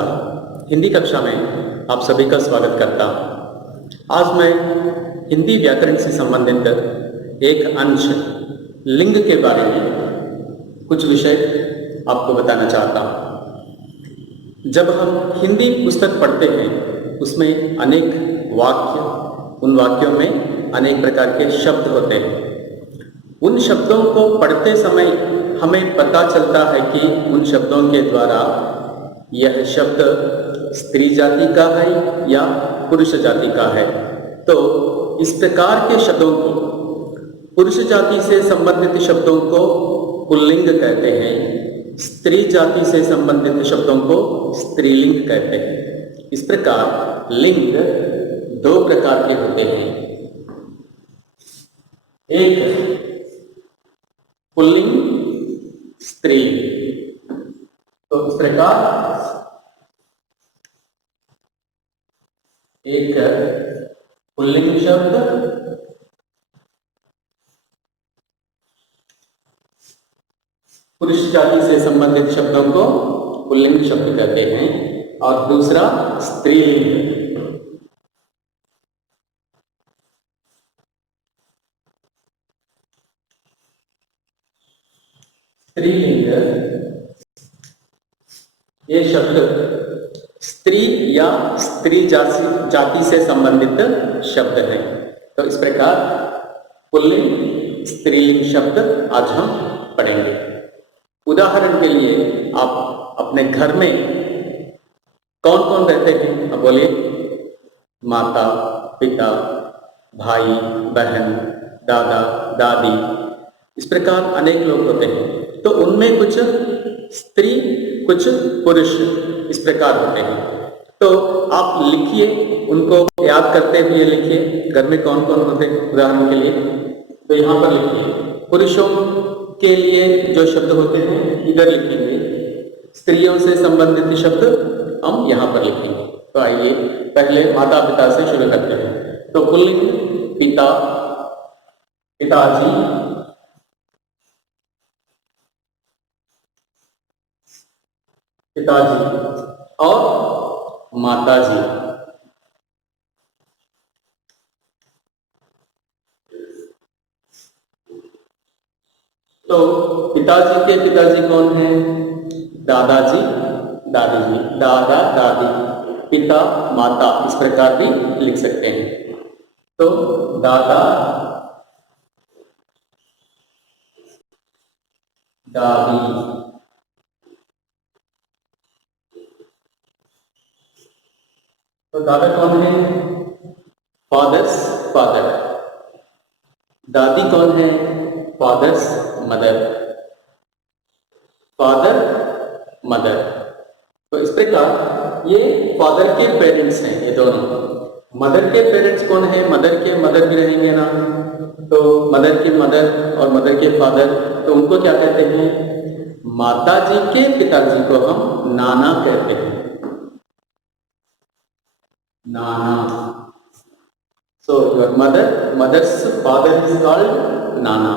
नमस्कार। हिंदी कक्षा में आप सभी का स्वागत करता हूँ। आज मैं हिंदी व्याकरण से संबंधित एक अंश लिंग के बारे में कुछ विषय आपको बताना चाहता हूँ। जब हम हिंदी पुस्तक पढ़ते हैं उसमें अनेक वाक्य, उन वाक्यों में अनेक प्रकार के शब्द होते हैं। उन शब्दों को पढ़ते समय हमें पता चलता है कि उन शब्दों के द्वारा यह शब्द स्त्री जाति का है या पुरुष जाति का है। तो इस प्रकार के शब्दों को, पुरुष जाति से संबंधित शब्दों को पुल्लिंग कहते हैं, स्त्री जाति से संबंधित शब्दों को स्त्रीलिंग कहते हैं। इस प्रकार लिंग दो प्रकार के होते हैं, एक पुल्लिंग, स्त्रीलिंग। तो इस प्रकार एक पुल्लिंग शब्द, पुरुष जाति से संबंधित शब्दों को पुल्लिंग शब्द कहते हैं और दूसरा स्त्रीलिंग। स्त्रीलिंग ये शब्द स्त्री या स्त्री जाति से संबंधित शब्द हैं। तो इस प्रकार पुल्लिंग, स्त्रीलिंग शब्द आज हम पढ़ेंगे। उदाहरण के लिए आप अपने घर में कौन कौन रहते हैं? अब बोलिए। माता, पिता, भाई, बहन, दादा, दादी, इस प्रकार अनेक लोग होते हैं। तो उनमें कुछ स्त्री, कुछ पुरुष इस प्रकार होते हैं। तो आप लिखिए, उनको याद करते हुए लिखिए, घर में कौन कौन होते हैं। उदाहरण के लिए तो यहाँ पर लिखिए, पुरुषों के लिए जो शब्द होते हैं इधर लिखेंगे, स्त्रियों से संबंधित शब्द हम यहाँ पर लिखेंगे। तो आइए पहले माता पिता से शुरू करते हैं। तो पुल्लिंग पिता, पिताजी, पिताजी और माताजी। तो पिताजी के पिताजी कौन है? दादाजी, दादी जी, दादा, दादी, पिता, माता, इस प्रकार भी लिख सकते हैं। तो दादा, दादी, तो दादा कौन है? Fathers father. दादी कौन है? Fathers mother. Father mother. तो इस प्रकार ये फादर के पेरेंट्स हैं, ये दोनों। मदर के पेरेंट्स कौन है? मदर के मदर भी रहेंगे ना, तो मदर के मदर और मदर के फादर, तो उनको क्या कहते हैं? माता जी के पिताजी को हम नाना कहते हैं, नाना। So your mother's father is called नाना।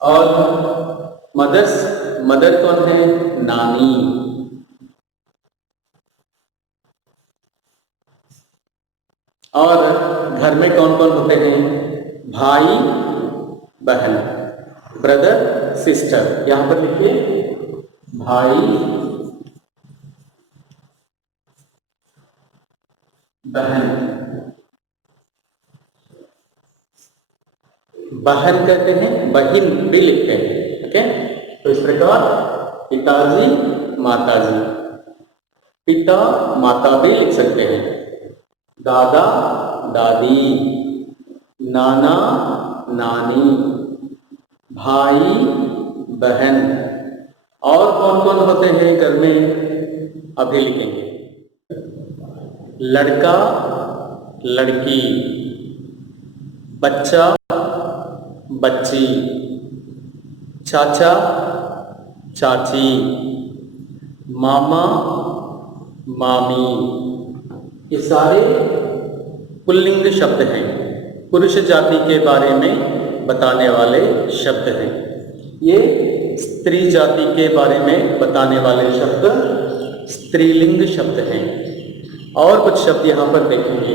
और मदर्स मदर कौन है? नानी। और घर में कौन कौन होते हैं? भाई बहन, ब्रदर सिस्टर। यहां पर लिखिए, भाई बहन। बहन कहते हैं, बहिन भी लिखते हैं। ओके, तो इस प्रकार पिताजी, माताजी, पिता माता भी लिख सकते हैं, दादा दादी, नाना नानी, भाई बहन। और कौन कौन होते हैं घर में? अभी लिखेंगे। लड़का लड़की, बच्चा बच्ची, चाचा चाची, मामा मामी। ये सारे पुल्लिंग शब्द हैं, पुरुष जाति के बारे में बताने वाले शब्द हैं। ये स्त्री जाति के बारे में बताने वाले शब्द स्त्रीलिंग शब्द हैं। और कुछ शब्द यहाँ पर देखेंगे।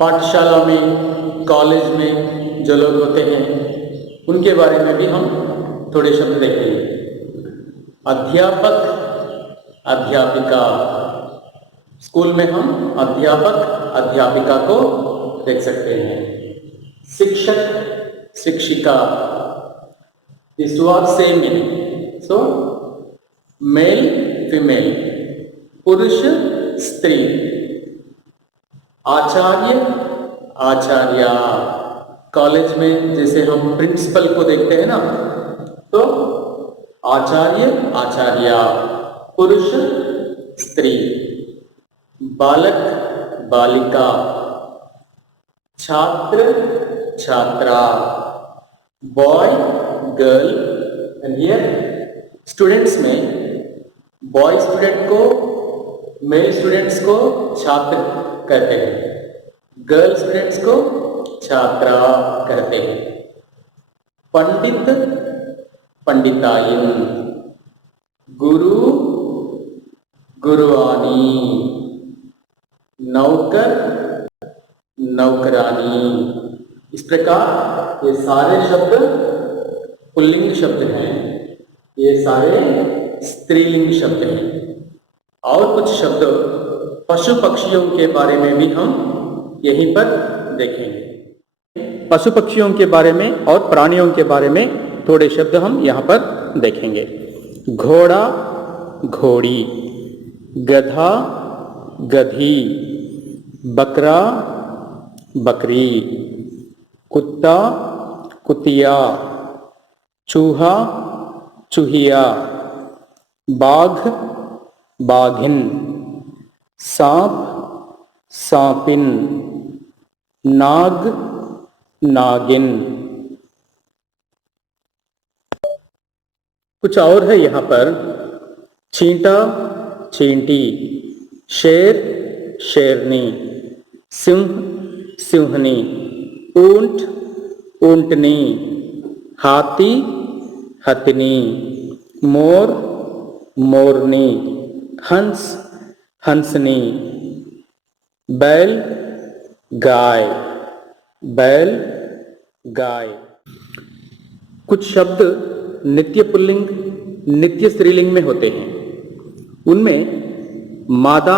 पाठशाला में, कॉलेज में जो लोग होते हैं उनके बारे में भी हम थोड़े शब्द देखेंगे। अध्यापक, अध्यापिका। स्कूल में हम अध्यापक, अध्यापिका को देख सकते हैं। शिक्षक, शिक्षिका। These two are same meaning. So, male, female. पुरुष, स्त्री। आचार्य, आचार्या। कॉलेज में जैसे हम प्रिंसिपल को देखते हैं ना, तो आचार्य, आचार्या। पुरुष, स्त्री। बालक, बालिका। छात्र, छात्रा। Boy, girl. And here students में बॉय स्टूडेंट को, मेल स्टूडेंट्स को छात्र कहते हैं, गर्ल स्टूडेंट्स को छात्रा कहते हैं। पंडित, पंडिताइन। गुरु, गुरुआनी। नौकर, नौकरानी। इस प्रकार ये सारे शब्द पुल्लिंग शब्द हैं, ये सारे स्त्रीलिंग शब्द हैं। और कुछ शब्द पशु पक्षियों के बारे में भी हम यहीं पर देखेंगे। पशु पक्षियों के बारे में और प्राणियों के बारे में थोड़े शब्द हम यहाँ पर देखेंगे। घोड़ा, घोड़ी। गधा, गधी। बकरा, बकरी। कुत्ता, कुतिया। चूहा, चूहिया। बाघ, बाघिन। सांप, सांपिन। नाग, नागिन। कुछ और है यहाँ पर। चींटा, चींटी। शेर, शेरनी। सिंह, सिंहनी। ऊंट, ऊंटनी। हाथी, हथनी। मोर, मोरनी। हंस, हंसनी। बैल, गाय। बैल, गाय। कुछ शब्द नित्य पुल्लिंग, नित्य स्त्रीलिंग में होते हैं। उनमें मादा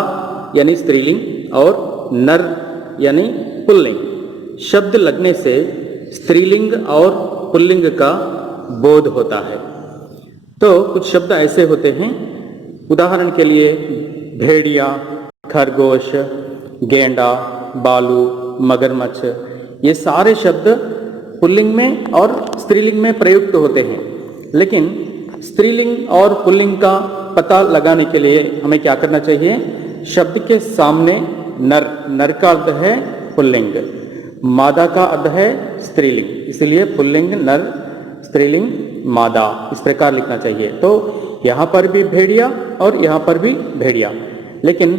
यानी स्त्रीलिंग और नर यानी पुल्लिंग शब्द लगने से स्त्रीलिंग और पुल्लिंग का बोध होता है। तो कुछ शब्द ऐसे होते हैं, उदाहरण के लिए भेड़िया, खरगोश, गेंडा, बालू, मगरमच्छ, ये सारे शब्द पुल्लिंग में और स्त्रीलिंग में प्रयुक्त होते हैं। लेकिन स्त्रीलिंग और पुल्लिंग का पता लगाने के लिए हमें क्या करना चाहिए? शब्द के सामने नर, नर का अर्थ है पुल्लिंग, मादा का अर्थ है स्त्रीलिंग, इसलिए पुल्लिंग नर, स्त्रीलिंग मादा, इस प्रकार लिखना चाहिए। तो यहाँ पर भी भेड़िया और यहाँ पर भी भेड़िया, लेकिन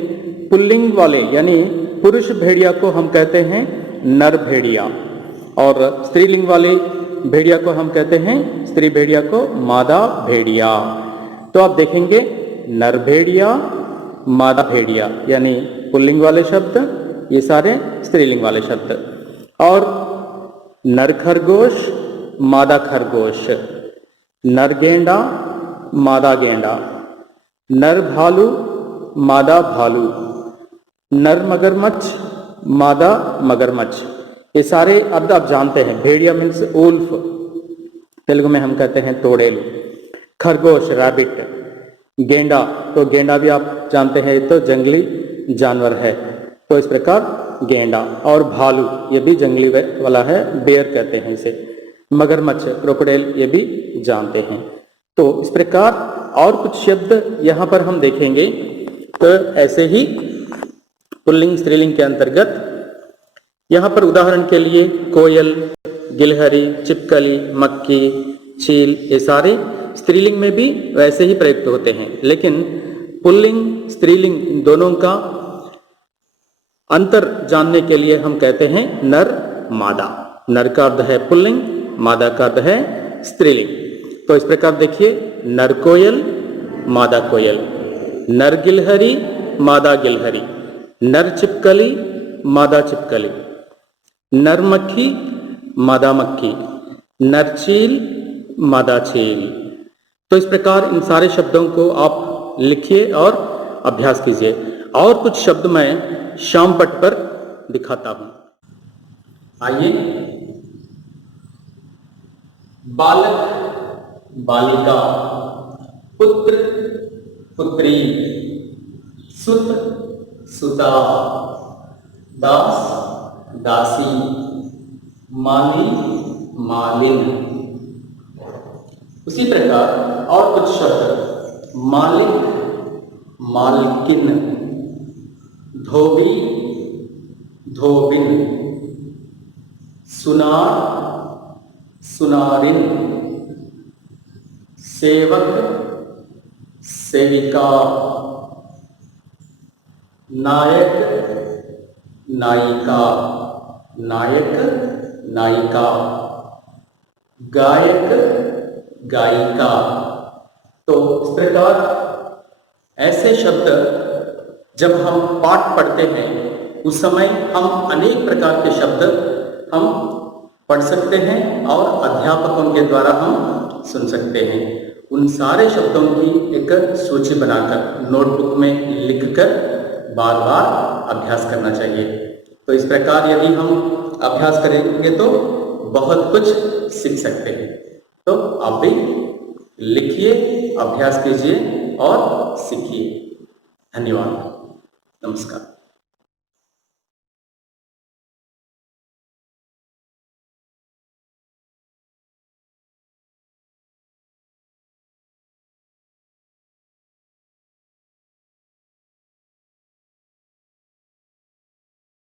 पुल्लिंग वाले यानी पुरुष भेड़िया को हम कहते हैं नर भेड़िया और स्त्रीलिंग वाले भेड़िया को हम कहते हैं, स्त्री भेड़िया को मादा भेड़िया। तो आप देखेंगे नर भेड़िया, मादा भेड़िया यानी पुल्लिंग वाले शब्द, ये सारे स्त्रीलिंग वाले शब्द। और नर खरगोश, मादा खरगोश, नर गेंडा, मादा गेंडा, नर भालू, मादा भालू, नर मगरमच्छ, मादा मगरमच्छ, ये सारे अर्थ आप जानते हैं। भेड़िया मीन्स उल्फ, तेलुगु में हम कहते हैं तोड़ेलू। खरगोश रैबिट, गेंडा, तो गेंडा भी आप जानते हैं तो जंगली जानवर है, तो इस प्रकार गेंडा। और भालू ये भी जंगली वाला है, बेयर कहते हैं इसे। मगरमच्छ क्रोकोडाइल ये भी जानते हैं। तो इस प्रकार और कुछ शब्द यहाँ पर हम देखेंगे। तो ऐसे ही पुल्लिंग स्त्रीलिंग के अंतर्गत यहाँ पर उदाहरण के लिए कोयल, गिलहरी, छिपकली, मक्खी, चील, ये सारे स्त्रीलिंग में भी वैसे ही प्रयुक्त होते हैं। लेकिन पुल्लिंग स्त्रीलिंग इन दोनों का अंतर जानने के लिए हम कहते हैं नर मादा। नर का अर्थ है पुल्लिंग, मादा का अर्थ है स्त्रीलिंग। तो इस प्रकार देखिए, नर कोयल, मादा कोयल, नर गिलहरी, मादा गिलहरी, नर छिपकली, मादा छिपकली, नर मक्खी, मादा मक्खी, नर चील, मादा चील। तो इस प्रकार इन सारे शब्दों को आप लिखिए और अभ्यास कीजिए। और कुछ शब्द मैं श्याम पट पर दिखाता हूं। आइए। बालक, बालिका, पुत्र, पुत्री, सुत, सुता, दास, दासी, माली, मालिन। उसी प्रकार और कुछ शब्द मालिक, मालकिन, धोबी, धोबिन, सुनार, सुनारिन, सेवक, सेविका, नायक, नायिका, नायक, नायिका, गायक, गायिका। तो इस प्रकार ऐसे शब्द जब हम पाठ पढ़ते हैं उस समय हम अनेक प्रकार के शब्द हम पढ़ सकते हैं और अध्यापकों के द्वारा हम सुन सकते हैं। उन सारे शब्दों की एक सूची बनाकर नोटबुक में लिखकर बार बार अभ्यास करना चाहिए। तो इस प्रकार यदि हम अभ्यास करेंगे तो बहुत कुछ सीख सकते हैं। तो आप भी लिखिए, अभ्यास कीजिए और सीखिए। धन्यवाद। नमस्कार।